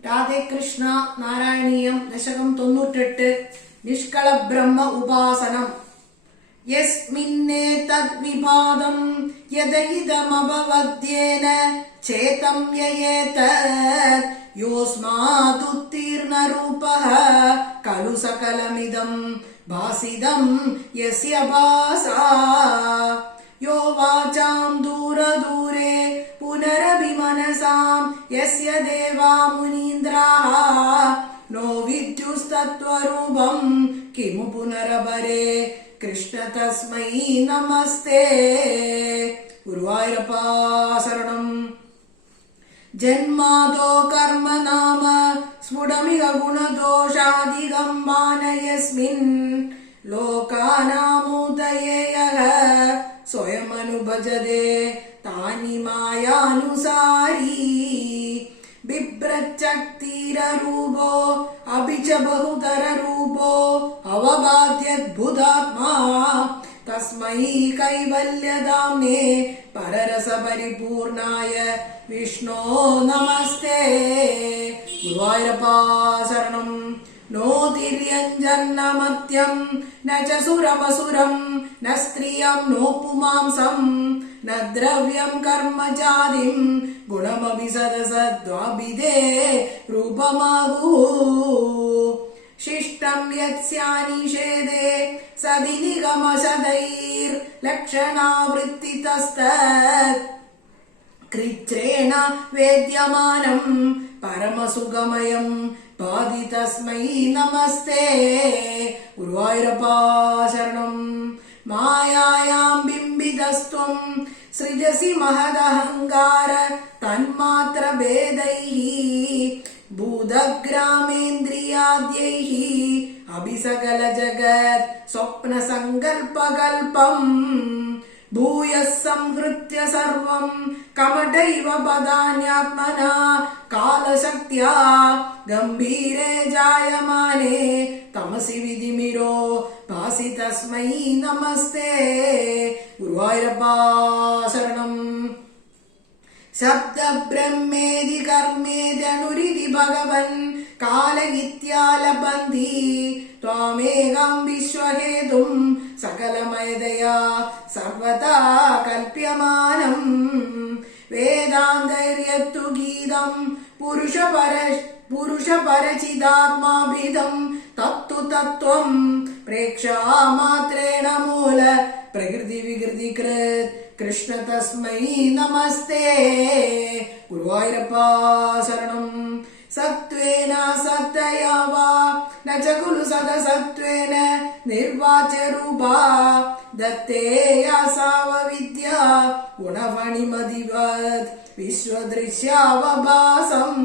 രാധേ കൃഷ്ണ. നാരായണീയം ദശകം 98. നിഷ്കള ബ്രഹ്മ ഉപാസനം. യസ്മിന്നേതദ് വിഭാതം യദയിദമഭവദ്യേന ചേതം യയേതദ് യോസ്മാദുത്തീർണ രൂപഃ ഖലു സകലമിദം ഭാസിതം യസ്യ ഭാസാ യോ വാചാം ദൂരദൂരെ പുനരഭിമനസാം യസ്യ ദേവാ മുനീന്ദ്രാഃ നോ വിദ്യുസ്തത്വരൂപം കിമു പുനരപരേ കൃഷ്ണ തസ്മൈ നമസ്തേ. ഗുരുവായൂരപ്പാ ശരണം. ജന്മാദോ കർമ്മ നാമ സ്ഫുടമിക ഗുണദോഷാധികം മാനയസ്മിൻ ലോകാനാമുദയേ യഃ സ്വയമനുഭജതേ താനി മായാനുസാരീ ബിഭ്രച്ഛക്തിരൂപോ അഭിച ബഹുതരൂപോ അവബാധ്യദ്ഭുതാത്മാ തസ്മൈ കൈവല്യധാംനേ പരരസപരിപൂർണായ വിഷ്ണോ നമസ്തേ. ഗുരുവായൂരപ്പാ ശരണം. നോ തിര്യഞ്ജന്നമത്യം ന ച സുരമസുരം ന സ്ത്രിയം നോ പുമാംസം ന ദ്രവ്യം കർമ്മജാതിം ഗുണമഭി സദസദ്വാഭിദേ രൂപമാഹുഃ. ശിഷ്ടം യത്സ്യാനിഷേദേ സദി നിഗമശതൈർലക്ഷണാവൃത്തിതസ്തത് കൃച്ഛ്രേണ വേദ്യമാനം പരമസുഖമയം പാതി തസ്മൈ നമസ്തേ. ഗുരുവായൂരപ്പാ ശരണം. മായായാം ബിംബിതസ്ത്വം സൃജസി മഹദഹങ്കാര തന്മാത്ര ഭേദൈഃ ഭൂതഗ്രാമേന്ദ്രിയാദ്യൈഃ അഭിസകല ജഗത് സ്വപ്ന സങ്കൽപകൽപം ഭൂയഃ സംഹൃത്യ സർവം കമഠൈവ പദാന്യാത്മനാ കാലശക്ത്യാ ഗംഭീരേ ജായമാനേ തമസി വിധിമിരോ ഭാസി തസ്മൈ നമസ്തേ. ഗുരുവായൂരപ്പാ ശരണം. ശബ്ദബ്രഹ്മേതി കർമ്മേത്യനുരിതി ഭഗവൻ കാലഗിത്യാലബന്ധി ത്വാമേകം വിശ്വഹേതും സകലമയതയാ സർവതാ കൽപ്യമാനം വേദാന്തര്യത്തു ഗീതം പുരുഷപരചിതാത്മാഭിധം തത്തു തത്വം പ്രേക്ഷാമാത്രേണ മൂല പ്രകൃതി വികൃതി കൃത് കൃഷ്ണ തസ്മൈ നമസ്തേ. ഗുരുവായൂരപ്പാ ശരണം. സത്വേന സത്തയാ വാ ന ച ഖലു സദസത്വേന നിർവാച്യ രൂപാ ദത്തേയാസാവ വിദ്യാ ഗുണഫണിമതിവത് വിശ്വദൃശ്യാവഭാസം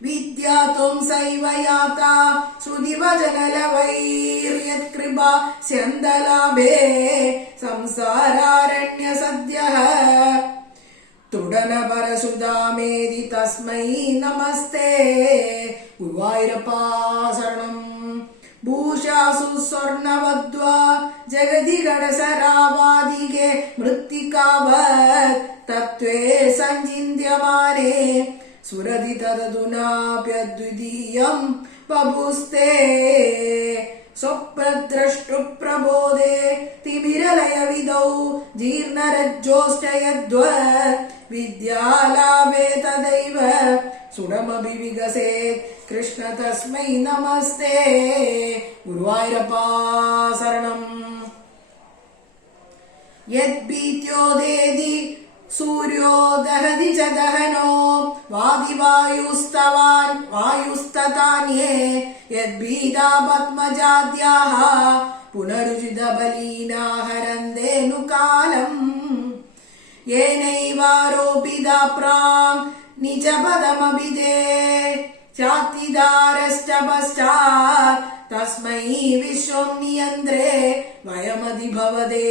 വിദ്യാ ത്വം സൈവ യാതാ ശ്രുതിവചനലവൈര്യത്കൃപാ സ്യന്തലാഭേ സംസാരാരണ്യ സദ്യഃ തുടന പരശുധാമേതി തസ്മൈ നമസ്തേ. ഗുരുവായൂരപ്പാ ശരണം. ഭൂഷാസു സ്വർണവദ്വാ ജഗതി ഘടസരാവാദികേ മൃത്തികാവത് തത്വേ സഞ്ചിന്യമാനേ സുരതി തദധുനാപ്യദ്വിതീയം ബഭുസ്തേ. സ്വപ്നദ്രഷ്ടു പ്രബോധേ തിമിരലയ വിദൗ ജീർണരജ്ജോഷ്ടയദ്വത് വിദ്യാലാഭേ തദൈവ സുഡമഭി വികസേത് കൃഷ്ണ തസ്മൈ നമസ്തേ. ഗുരുവായൂരപ്പാ ശരണം. യദ്ഭീത്യോദേതി സൂര്യോ ദഹതി ച ദഹനോ വാദിവായുസ്തവാൻ വായുസ്തതാന്യേ യദ്ഭീതാ പത്മജാദ്യാഃ പുനരുചിത ബലീനാ ഹരന്തേനു കാലം യേനൈവാരോപിതാ പ്രാം നിജപദമഭിദേ ചാത്തിദാരശ്ച പശ്ചാത് തസ്മൈ വിശ്വം നിയന്ത്രേ വയമതിഭവദേ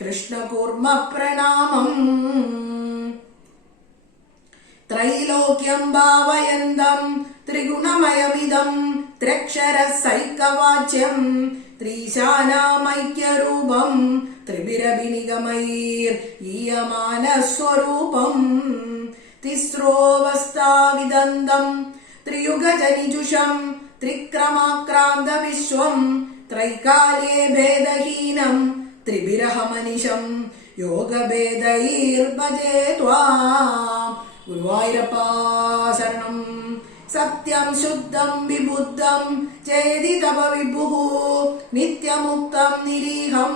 കൃഷ്ണ കൂർമ്മ പ്രണാമം. ത്രൈലോക്യം ഭാവയന്തം ത്രിഗുണമയമിദം ത്രക്ഷരസൈകവാച്യം ത്രീശാനാമൈക്യരൂപം ത്രിഭിരഭിനിഗമൈർ ഈയമാനസ്വരൂപം തിസ്രോവസ്ഥാ വിദന്തം ത്രിയുഗജനിജുഷം ത്രിക്രമാക്രാന്ത വിശ്വം ത്രൈകാലേ ഭേദഹീനം ത്രിവിരഹമനിശം യോഗഭേദൈർഭജേ ത്വാം. ഗുരുവായൂരപ്പാ ശരണം. സത്യം ശുദ്ധം വിബുദ്ധം ചേതി തപ വിഭുഃ നിത്യമുക്തം നിരീഹം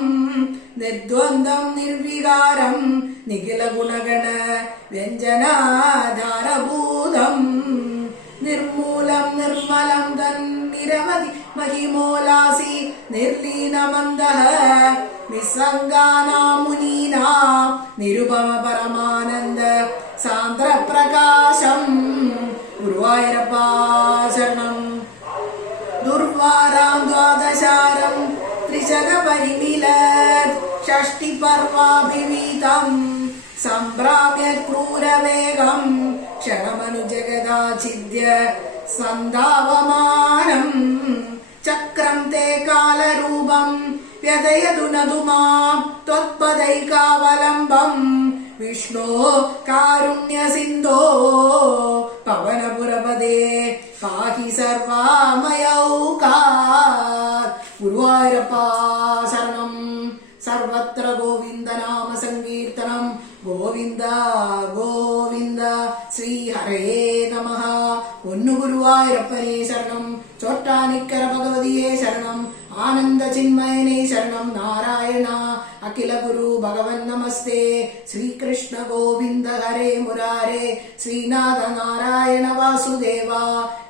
നിർദ്വന്ദ്വം നിർവികാരം നിഖില ഗുണഗണ വ്യഞ്ജനാധാരഭൂതം നിർമൂലം നിർമ്മലം തന്നിരവധി മഹിമോലാസി നിർലീനമന്ദഃ നിസ്സംഗാനാം മുനീനാം നിരുപമ പരമാനന്ദ സാന്ദ്രപ്രകാശം. ഗുരുവായൂരപ്പാ ശരണം. ദുർവാരാം ദ്വാദശാരം ത്രിശതപരിമിലത് ഷഷ്ടിപർവാഭിമീതം സംഭ്രാമ്യ ക്രൂരവേഗം ക്ഷണമനുജഗദാഛിദ്യ സന്ധാവമാനം ചക്രം തേ കാലരൂപം വ്യതയതു നതു മാം ത്വത്പദൈകാവലംബം വിഷ്ണോ കാരുണ്യസിന്ധോ പവനപുരപദേ പാഹി സർവാമയൗകാത്. ഗുരുവായൂരപ്പാ ശരണം. സർവത്ര ഗോവിന്ദ നാമ സങ്കീർത്തനം. ഗോവിന്ദ ഗോവിന്ദ. ശ്രീ ഹരേ നമഃ. ഒന്നു ഗുരുവായൂരപ്പനെ ശരണം. ചോറ്റാനിക്കര ഭഗവതിയെ ശരണം. ആനന്ദ ചിന്മയനെ ശരണം. നാരായണ അഖില ഗുരു ഭഗവൻ നമസ്തേ. ശ്രീകൃഷ്ണ ഗോവിന്ദ ഹരേ മുരാരേ. ശ്രീനാഥ നാരായണ വാസുദേവ.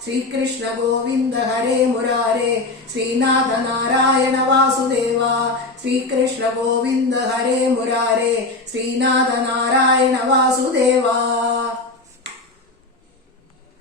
ശ്രീകൃഷ്ണ ഗോവിന്ദ ഹരേ മുരാരേ. ശ്രീനാഥ നാരായണ വാസുദേവ. ശ്രീകൃഷ്ണ ഗോവിന്ദ ഹരേ മുരാരേ. ശ്രീനാഥ നാരായണ വാസുദേവ.